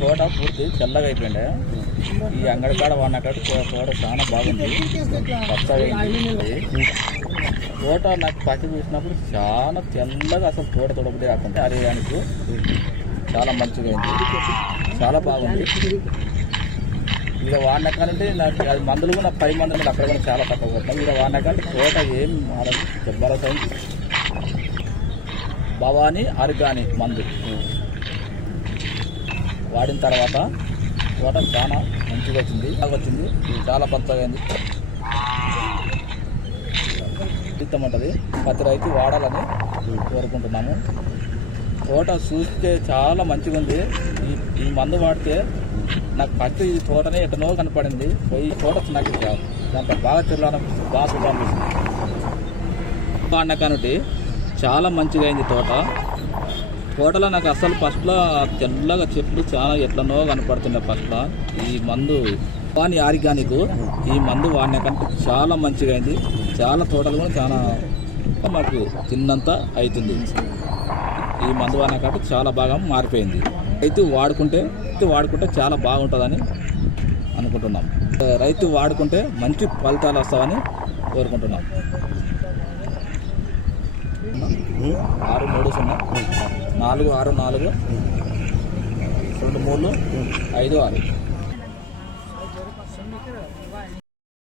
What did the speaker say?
తోట పూర్తి తెల్లగా అయిపోయింది. ఈ అంగడి కాడ వాడినట్టు తోట చాలా బాగుంది, పచ్చగా అయింది. తోట నాకు పచ్చి చూసినప్పుడు చాలా తెల్లగా, అసలు తోట తొడబుదే కాకుండా ఆరోగ్యానికి చాలా మంచిగా అయింది, చాలా బాగుంది. ఇక వాడినకంటే నాకు అది మందులు కూడా 10 మందులు అక్కడ కూడా చాలా తక్కువ కొట్టాం. ఇక వాడినకంటే తోట ఏం మారదు, దెబ్బలతో భవానీ ఆర్గానిక్ మందు వాడిన తర్వాత తోట చాలా మంచిగా వచ్చింది, చాలా పచ్చగా అయింది. ఇస్తామంటుంది ప్రతి రైతు వాడాలని కోరుకుంటున్నాము. తోట చూస్తే చాలా మంచిగా ఉంది. ఈ మందు వాడితే నాకు ఫస్ట్ ఈ తోటనే ఎటనో కనపడింది, పోయి తోట నాకు దాంట్లో బాగా తిరగాలనిపిస్తుంది, బాగా చూడాలనిపిస్తుంది. వాడినకానుంటి చాలా మంచిగా అయింది తోటలో నాకు అసలు ఫస్ట్లో తెల్లగా చెట్లు చాలా ఎట్లనో కనపడుతుండే. ఫస్ట్లో ఈ మందు భవానీ ఆర్గానిక్ ఈ మందు వాడినకంటే చాలా మంచిగా అయింది. చాలా తోటలు కూడా చాలా మాకు తిన్నంత అవుతుంది. ఈ మందు వాడినకంటే చాలా బాగా మారిపోయింది. రైతు వాడుకుంటే చాలా బాగుంటుందని అనుకుంటున్నాం. రైతు వాడుకుంటే మంచి ఫలితాలు వస్తాయని కోరుకుంటున్నాం. 630 464 23 56